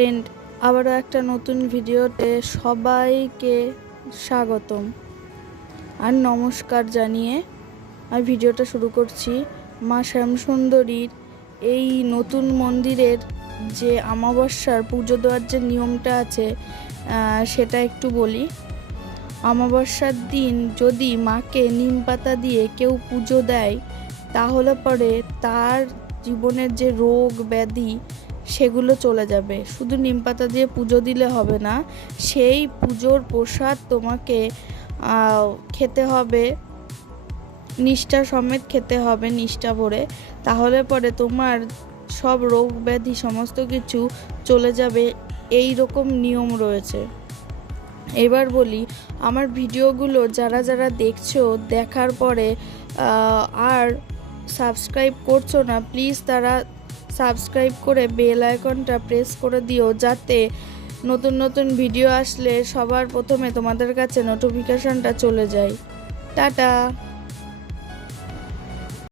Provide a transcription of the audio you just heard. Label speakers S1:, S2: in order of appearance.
S1: Friend আবারও একটা নতুন ভিডিওতে সবাইকে স্বাগতম। আর নমস্কার জানিয়ে আর ভিডিওটা শুরু করছি মা শ্যামসুন্দরীর এই নতুন মন্দিরের যে অমাবস্যার পুজো দেওয়ার যে নিয়মটা আছে সেটা একটু বলি। অমাবস্যার দিন যদি মাকে নিম পাতা দিয়ে কেউ পুজো দেয়, তাহলে পরে তার জীবনের যে রোগ, ব্যাধি সেগুলো চলে যাবে। শুধু নিম পাতা দিয়ে পুজো দিলে হবে না, সেই পুজোর প্রসাদ তোমাকে খেতে হবে। নিষ্ঠা সমেত খেতে হবে, নিষ্ঠা ভরে। তাহলে পরে তোমার সব রোগ ব্যাধি সমস্ত কিছু চলে যাবে। এই রকম নিয়ম রয়েছে। এবার বলি, আমার ভিডিওগুলো যারা যারা দেখছ, দেখার পরে আর সাবস্ক্রাইব করছ না, প্লিজ তারা সাবস্ক্রাইব করে বেল আইকনটা প্রেস করে দিও যাতে নতুন নতুন ভিডিও আসলে সবার প্রথমে তোমাদের কাছে নোটিফিকেশনটা চলে যায়। টাটা!